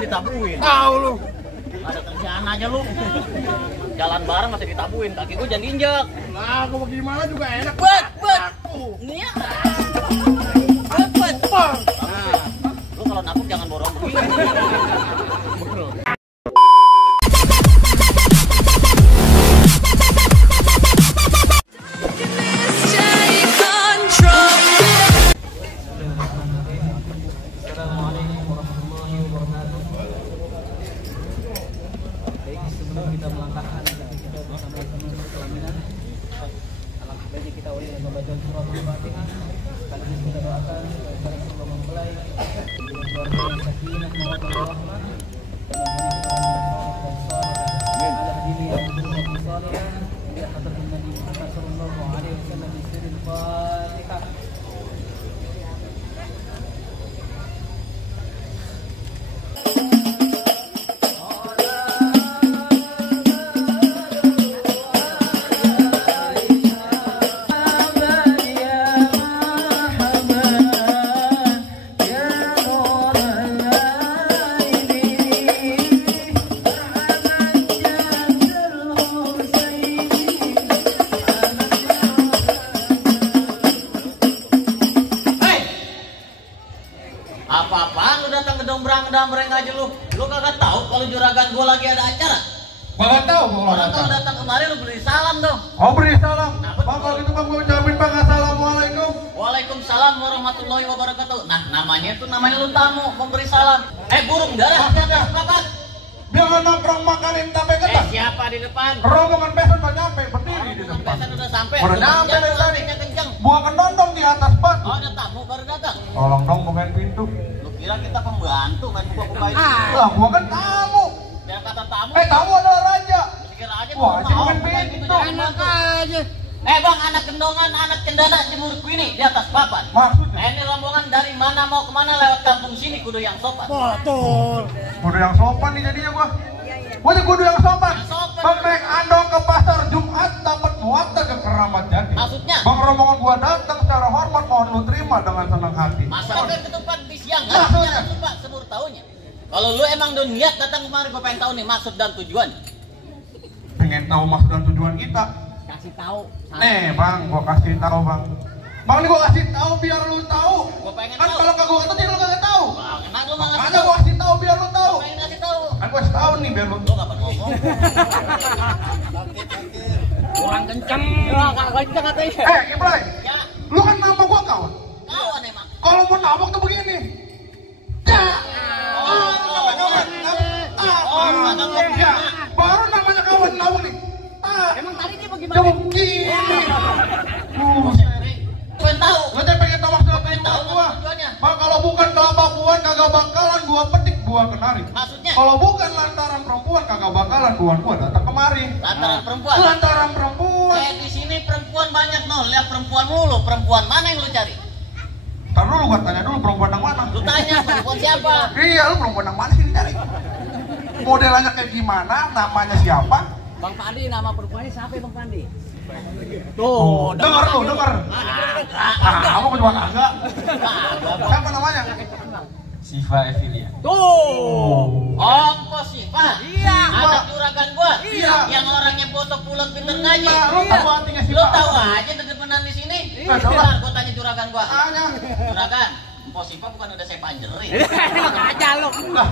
ditabuin. Tahu lu. Ada kerjaan aja lu. Jalan bareng masih ditabuin, kaki gua jangan injek. Nah, gua gimana juga enak. Bet. Ini ya. Bet. Nah, lu kalau nabuk jangan borong begini. Kita melangkahkan pelaminan. Alangkah baiknya kita awali dengan membaca surah Al-Fatihah. Sekaligus kita doakan kepada semoga mempelai keluarga yang sakinah mawaddah warahmah. Ala hadini ya Rasulullah sallallahu alaihi wasallam Nabi Muhammad sallallahu alaihi wasallam di sirril Fatihah. Apa-apaan lu datang ke dombrang-dombreng aja lu? Lu kagak tahu kalau juragan gua lagi ada acara? Gua tahu gua Orang kalau datang kemari lu beri salam dong. Oh, beri salam. Nah, Bang, kalau gitu Bang gua ucapin Bang assalamualaikum. Waalaikumsalam warahmatullahi wabarakatuh. Nah, namanya lu tamu memberi salam. Burung darah di atas papan. Jangan nongkrong makanin sampai ketas. Siapa di depan? Rombongan besan udah nyampe, berdiri di depan. Besan udah sampai. Udah nyampe dari tadi. Kenceng. Buah kendondong di atas batu. Oh, ada tamu baru datang. Tolong dong bukain pintu. Lu kira kita pembantu main buka-bukain? Lah, gua kan tamu. Jangan kata tamu. Tamu adalah raja. Pikir aja Wah, gua jangan mau bukain pintu. pintu, jangan bantu. Bang, anak gendongan, anak cendana jemurku ini di atas papan. Maksudnya? Ini rombongan dari mana mau kemana lewat kampung sini kudu yang sopan. Betul. Kudu yang sopan nih jadinya gua. Gua tuh kudu yang sopan. Bang naik andong ke pasar Jumat dapat muatan ke Keramat Jati. Maksudnya? Bang rombongan gua datang secara hormat mohon lu terima dengan senang hati. Masa udah ketupat di siang Maksudnya? jangan lupa seluruh tahunnya. Kalau lu emang udah niat datang kemari, gua pengen tahu nih maksud dan tujuan. Pengen tahu maksud dan tujuan kita? Kasih tahu. Bang, gua kasih tahu bang. Bang, ini gua kasih tahu biar lu tahu. Gua pengen Kan tahu. kalau kagak gua tahu, lu kagak tahu. Kenapa lu nggak ngasih Makanya tahu? gua kasih tahu biar lu tahu. Gua pengen ngasih tahu. Kan gua kasih tahu nih biar lu. Lu kapan ngomong? Kurang kenceng. Kagak kenceng katanya. Ibrahim. Ya, Lu kan nama gua kawan. kawan emang. Kalau mau nabok tuh begini. Ya. Ya. Baru namanya kawan nabok nih. Emang tadi dia bagaimana? Coba begini. Pengen tahu. Lu teh pengen tahu maksud Pengen tahu gua? tujuannya. Bang, kalau bukan kelapa buah kagak bakalan gua petik buah kenari. Maksudnya? Kalau bukan lantaran perempuan kagak bakalan gua datang kemari. Lantaran perempuan. Lantaran perempuan. Di sini perempuan banyak no. Lihat perempuan mulu. Perempuan mana yang lu cari? Ntar dulu gua tanya dulu perempuan yang mana. Lu tanya perempuan siapa? Iya, lu perempuan yang mana sih dicari? Modelannya kayak gimana? Namanya siapa? Bang Pandi, nama perempuannya siapa Bang Pandi? Tuh, denger lu, denger. Kamu juga kagak. Siapa namanya? Siva Evilia. Om Posifa. Iya. Anak juragan gua. Iya. Yang orangnya botok pulang pinter ngaji. Nah, lu tahu artinya Lu Siva? tahu aja dedemenan di sini. Iya. Bentar, gua tanya juragan gua. Tanya. Juragan, Posifa bukan udah saya panjerin. Aja lu. Lah,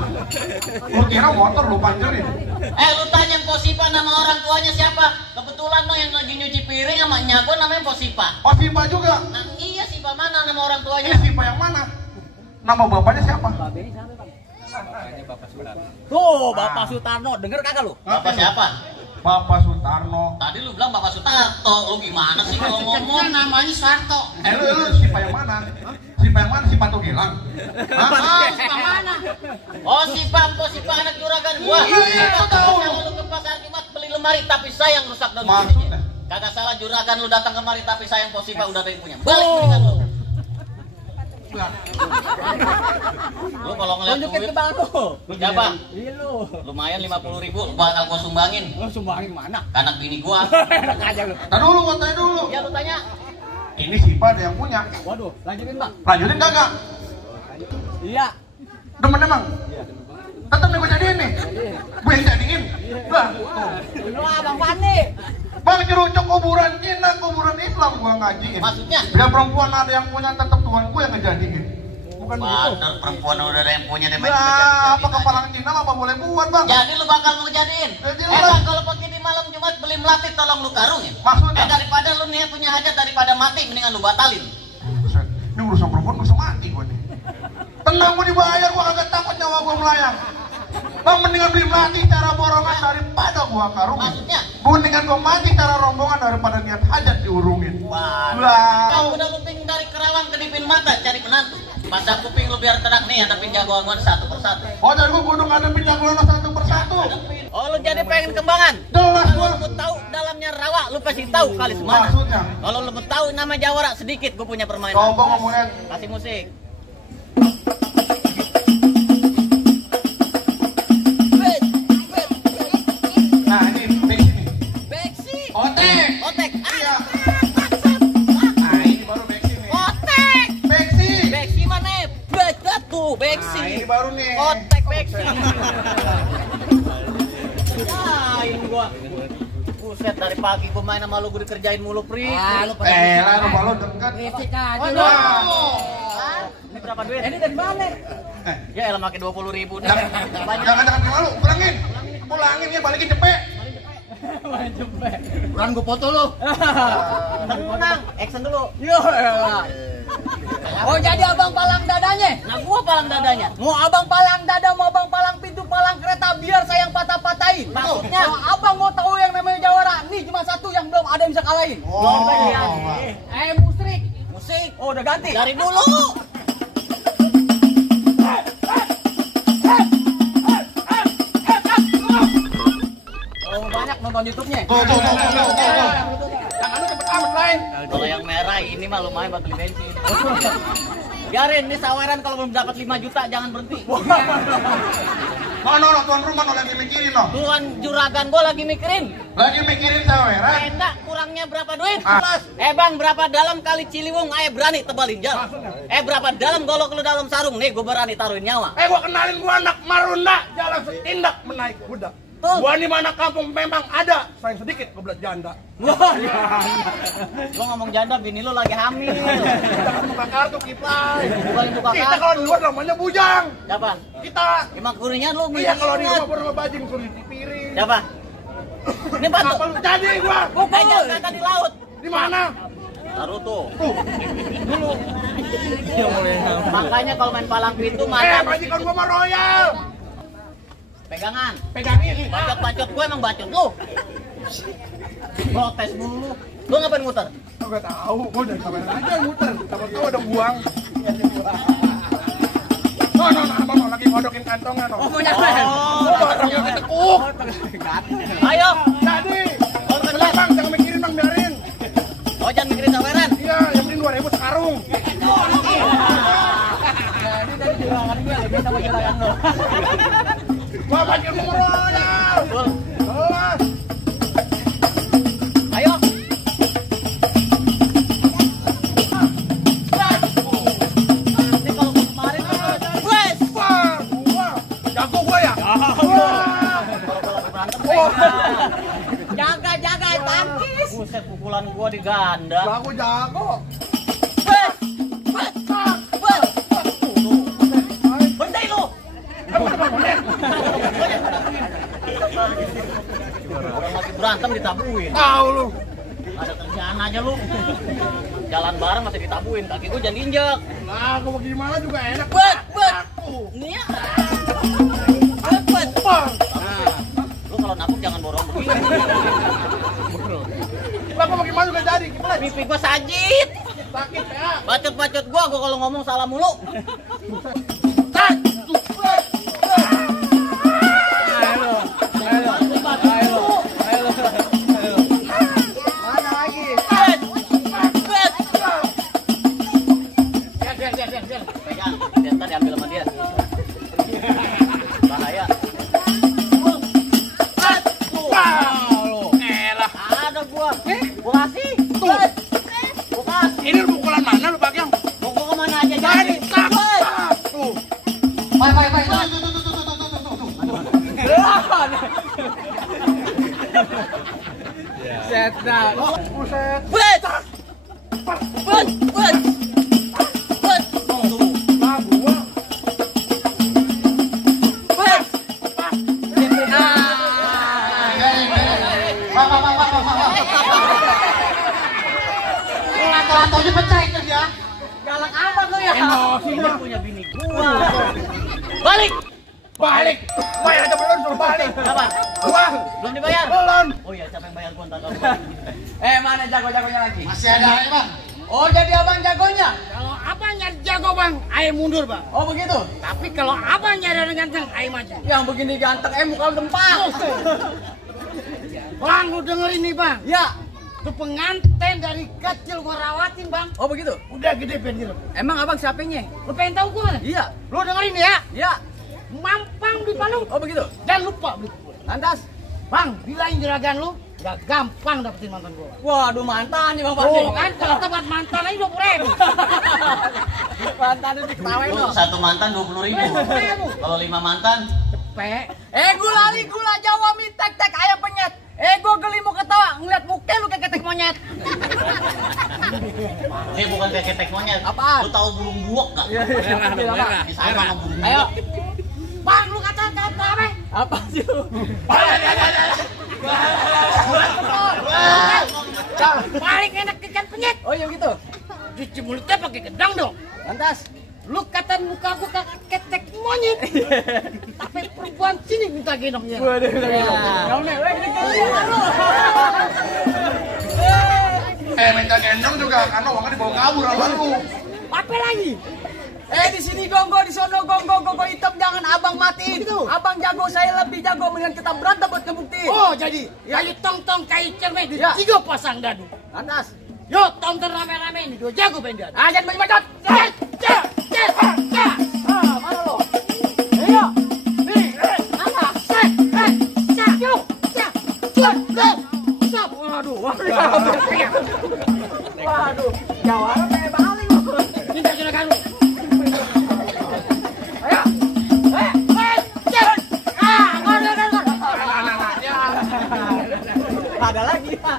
lu kira motor lu panjerin? Lu tanya Posifa nama orang tuanya siapa? Kebetulan no yang lagi nyuci piring sama nyago namanya Posifa. Oh, Siva juga. Nah, iya Siva mana nama orang tuanya? Ini Siva yang mana? Nama bapaknya siapa? Babenya siapa Bang? Namanya Bapak Sutarno. Tuh, Bapak Sutarno, denger kagak lu? Bapak siapa? Bapak Sutarno. Tadi lu bilang Bapak Sutarto. Lu gimana sih kalau ngomong namanya Sutarto? Lu Siva yang mana? Siva yang mana? Siva tuh Gilang. Siapa mana? Oh, Sipa anak juragan gua. Iya, tahu. Lu ke pasar Jumat beli lemari tapi sayang rusak daun Maksudnya? kunci. Kagak salah juragan lu datang kemari tapi sayang Posifa udah ada yang punya. Balik mendingan lu. Lu kalau ngeliat Tunjukin duit ke Bang lu. siapa? Iya lu. Lumayan 50.000 bakal gua sumbangin. Lu sumbangin mana? Ke anak bini gua. Enak aja lu. Tadi dulu, gua tanya dulu. Ya lu tanya. Ini Siva ada yang punya. Waduh, lanjutin Bang. Lanjutin kagak? Iya. Demen emang? Tetep nih gue jadiin nih. Gue yang jadiin. Bang, Lu Abang Fandi. Bang Jerucuk kuburan Cina, kuburan Islam gue ngajiin. Maksudnya? Biar perempuan ada yang punya tetep Tuhan gue yang ngejadiin. Bukan begitu. Bener, perempuan udah ada yang punya deh. Nah, apa kepalang Cina apa boleh buat bang? Jadi lu bakal mau jadiin. Jadi Bang, kalau pergi di malam Jumat beli melati tolong lu karungin. Maksudnya? Daripada lu niat punya hajat daripada mati mendingan lu batalin. Buset, ini urusan perempuan gue bisa mati gue nih. Tenang gue dibayar, gue kagak takut nyawa gue melayang. Bang mendingan beli melati cara borongan daripada gue karungin. Maksudnya? Mendingan gue mati cara rombongan daripada niat hajat diurungin. Wah. Wow. Udah lu ping dari Kerawang kedipin mata cari penantu. Pasang kuping lu biar tenang nih hadapin jagoan satu persatu. Oh jadi gue kudu ngadepin jagoan satu persatu. Oh lu jadi pengen kembangan? Jelas Kalau gue. lu tahu dalamnya rawa, lu pasti tahu kali semana. Maksudnya? Kalau lu mau tahu nama Jawara sedikit, gue punya permainan. Coba ngomongnya. Kasih musik. Nah ini Beksi nih. Beksi. Otek. Otek. Iya. Ah. Nah ini baru Beksi nih. Otek. Beksi. Beksi mana? Betul tuh Beksi. Nah ini baru nih. Otek Beksi. Ah ini gua. Buset dari pagi gua main sama lu gua dikerjain mulu Pri. Lah rumah lo dekat. Berisik aja Oh, lu. Ah, ini berapa duit? Ini dari mana? Ya elah makin 20.000 nih. Banyak. Jangan malu, pulangin. Pulangin ya balikin cepet. Bukan gua foto lu. Tenang, action dulu. Oh jadi abang palang dadanya? Nah gua palang dadanya. Mau abang palang dada, mau abang palang pintu, palang kereta biar saya yang patah-patahin. Maksudnya? Kalau abang mau tahu yang namanya Jawara, nih cuma satu yang belum ada yang bisa kalahin. Oh. Musrik. Musik. Oh udah ganti. Dari dulu. Oh banyak nonton YouTube-nya. Tuh. Jangan lu cepet amat lain. Kalau yang merah ini mah lumayan buat beli bensin. Biarin, ini tawaran kalau belum dapat 5 juta jangan berhenti. No, tuan rumah no lagi mikirin no. Tuan juragan gua lagi mikirin. Lagi mikirin saweran. Tenda kurangnya berapa duit? Ah. Bang, berapa dalam kali Ciliwung? Berani tebalin jal. Berapa dalam golok lu dalam sarung? Nih, gua berani taruhin nyawa. Gua kenalin gua anak Marunda, jalan setindak menaik kuda. Tuh. Gua di mana kampung memang ada, sayang sedikit gua belas janda. Gua ngomong janda, bini lu lagi hamil. Jangan buka kartu kiplay. Bukan buka Kita kartu. kalau di luar namanya bujang. Siapa? Kita Emang kurinya lu iya kalau di ingat. rumah baru bajing suruh di piring. Siapa? Ini batu. Apa lu jadi gua? Jangan kata di laut. Di mana? Taruh tuh. Dulu. Makanya kalau main palang pintu mata Majikan gua mah royal. pegangan. Pegangin. Bacot-bacot gue emang bacot lu. Protes mulu. Lu ngapain muter? Gua tahu, gua dari kamera aja muter. Siapa tahu ada buang. No, abang lagi ngodokin kantongan. Oh mau nyampe. Barangnya ketekuk. Ayo. Jadi, Kalau belah bang, jangan mikirin bang, biarin. Oh jangan mikirin saweran. Iya, yang penting 2.000 sekarung. Jadi tadi juragan gue lebih sama juragan lo. Wah, banjir royal. Betul. Jelas. Ayo. Ini kalau kemarin wes. Wah, gua. Jago gua ya? Wah. Kalau lagi berantem Jaga tangkis. buset pukulan gua diganda. Jago. Wes. Wes. Wes. Bentai lu. Orang lagi berantem ditabuin. Tahu lu. Ada kerjaan aja lu. Jalan bareng masih ditabuin. Kaki gua jangan diinjek. Nah, gua gimana juga enak. Bet. Nih. Bet. Bang. Lu kalau napuk jangan borong begini. Lah, gua gimana juga jadi. Gimana? Pipi gua sajit. Sakit ya. Bacot-bacot gua kalau ngomong salah mulu. Mana lagi? Bet. Bet. Pegang. Ternyata diambil sama dia. Bahaya. Ada gua. Gua kasih. Tuh. Gua kasih. Ini pukulan mana lu, Bang? Gua kemana aja jadi. Tuh. Buset dah. Buset. Bet. Bet. Bet. Bet. Lah gua. Bet. Lato-latonya pecah itu ya. Galak amat lu ya. Emosi Ini mah. punya bini gua. Balik. Balik. Bayar aja belum suruh balik. Apa? Gua Belum dibayar? belum. Oh iya, siapa yang bayar gua entar kamu. Mana jago-jagonya lagi? Masih ada ya, Bang? Oh, jadi abang jagonya? Kalau abangnya jago bang, ayo mundur bang. Oh, begitu? Tapi kalau abangnya ada ganteng, ayo maju. Yang begini ganteng, muka lu dempal. Bang, lu dengerin nih bang. Ya. Itu pengantin dari kecil gua rawatin bang. Oh, begitu? Udah gede pengen. Emang abang siapanya? Lu pengen tahu gua mana? Iya. Lu dengerin ya. Iya. Mampang di Palu. Oh, begitu? Dan lupa beli. Lantas? Bang, bilain juragan lu, gak gampang dapetin mantan gua. Waduh, mantan nih Bang Pasti. Oh kan, kalau tempat mantan aja 20.000. Mantan itu diketawain Lu loh. satu mantan 20.000. Kalau 5 mantan, Cepet. Gula Jawa mie tek-tek ayam penyet. Gue geli mau ketawa ngeliat muka lu kayak ketek monyet. ini bukan kayak ketek monyet. Apaan? Lu tahu burung buok gak? Merah. Ini sama sama burung Ayo. buok. Bang, lu kata apa? Apa sih lu? Paling enak ikan penyet. Oh iya gitu. Cuci mulutnya pakai gedang dong. Lantas? Lu kata muka gua kayak ketek monyet. Tapi perempuan sini minta gendongnya. Waduh, Ya. Ngomel, gede-gede lu. Minta gendong juga karena uangnya dibawa kabur sama lu. Apa lagi? Di sini gonggo, di sono gonggo hitam jangan abang matiin. Abang jago, saya lebih jago, mendingan kita berantem buat ngebuktiin. Oh, jadi kayu tong-tong kayu cermek Ya. 3 pasang dadu. Lantas? Yo, tonton rame-rame ini, dua jago pendian. Jangan bacot. Mana lo? Ayo. Nih, apa? Stop. Waduh, jawabnya kayak baling lu. Minta juragan lu. Ayo. Ada lagi ya.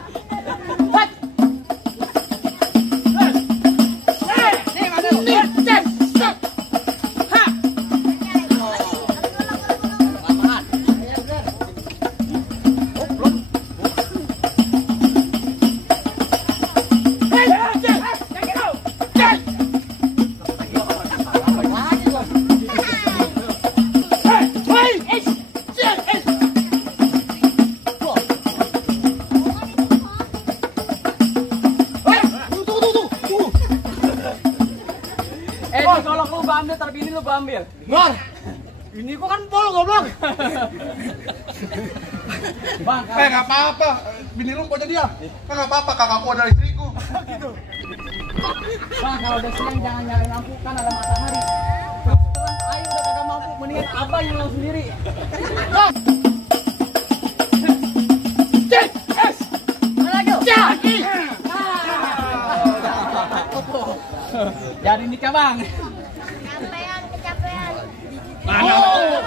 Kalau lu ambil, terbini lu ambil. Lor, ini gua kan pol goblok. Bang, Nggak apa-apa. Bini lu kok jadi ya? Nggak apa-apa, kakakku adalah istriku. Bang, kalau udah siang jangan nyalain lampu, kan ada matahari. Terang ayo udah kagak mampu, mendingan abang yang nyalain sendiri. Jadi nikah bang. Kecapean. Oh.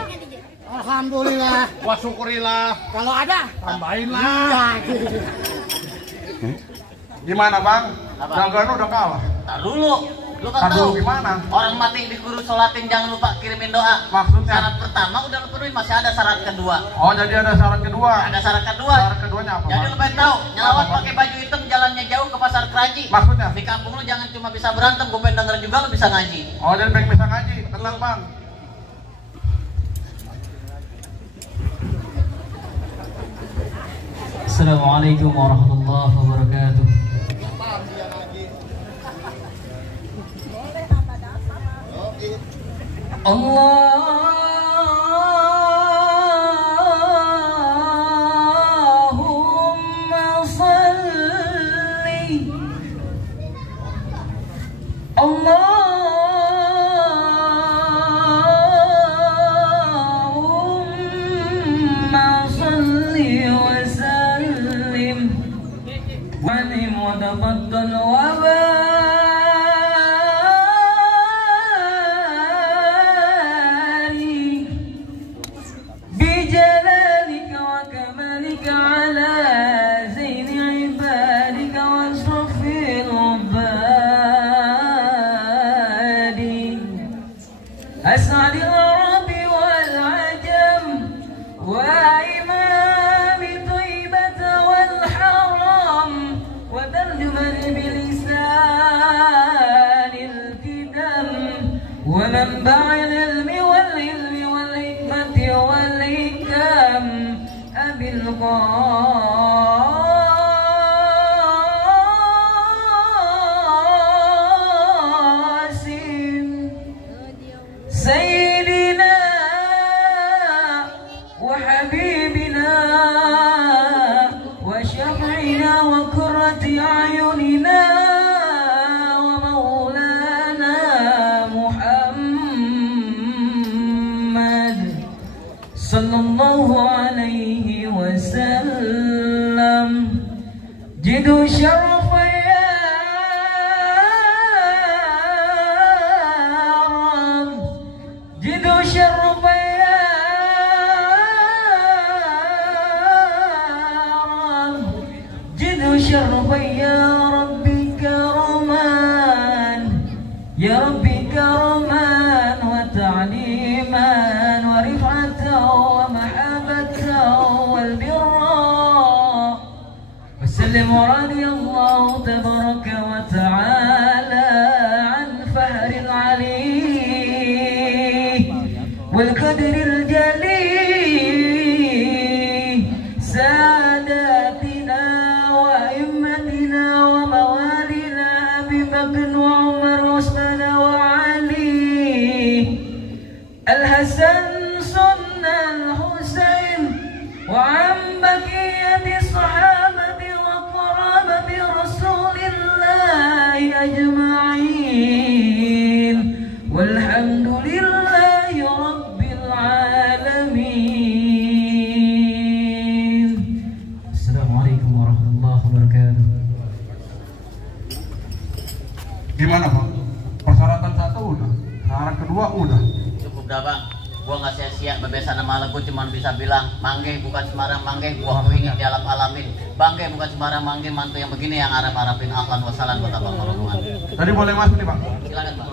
Alhamdulillah. Wah, syukurilah. Kalau ada, Tambahin lah. ya. Gimana, Bang? Apa? Dagang lu udah kalah. Tar dulu. Lu kan Tar dulu tahu gimana? orang mati disuruh sholatin jangan lupa kirimin doa. Maksudnya? Syarat pertama udah lu penuhin, masih ada syarat kedua. Oh, jadi ada syarat kedua. Ada syarat kedua. Syarat keduanya apa, Jadi Bang? lu pengen tahu, nyelawat Apa, Bang? pakai baju hitam jalannya jauh ke pasar Keraji. Maksudnya? Di kampung lu jangan cuma bisa berantem, gue pengen denger juga lu bisa ngaji. Oh, jadi pengen bisa ngaji. Tenang, Bang. Assalamualaikum warahmatullahi wabarakatuh. Allahumma salli Allahumma salli wa sallim wa nim wa tafaddal wa barik bijalalika wa kamalika ala zaini ومنبع العلم والعلم والحكمة والحكم أبي القاسم سيدنا وحبيبنا وشفعنا وقرة أعيننا ومولانا محمد صلى الله عليه وسلم جدوا شرف يا رب جدوا شرف يا رب جدوا شرف يا ربي كرمان يا ربي كرمان وتعليما ورفعة ومحبة والبر وسلم رضي الله تبارك وتعالى عن فهر العلي والقدر الجليل ساداتنا وأئمتنا وموالينا أبي بكر وعمر وعثمان وعلي الحسن صن الحسين وعن بقية الصحابة وقرابة رسول الله أجمعين والحمد لله رب العالمين. السلام عليكم ورحمة الله وبركاته. Gimana Bang? Persyaratan satu udah, syarat kedua udah. Cukup dah bang, gua nggak sia-sia bebesan nama lagu, cuman bisa bilang mangge bukan sembarang mangge, gua ingin di alam alamin. Bangke bukan sembarang mangge, mantu yang begini yang harap-harapin. Ahlan wassalam buat abang rombongan. Tadi boleh masuk nih Bang. Silakan bang.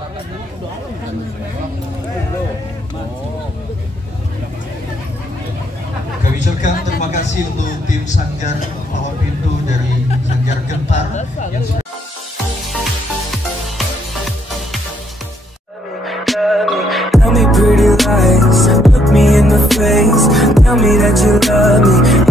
Kami ucapkan terima kasih untuk tim Sangjar Palang Pintu dari Sangjar Gentar yang sudah Tell me pretty lies, look me in the face, tell me that you love me.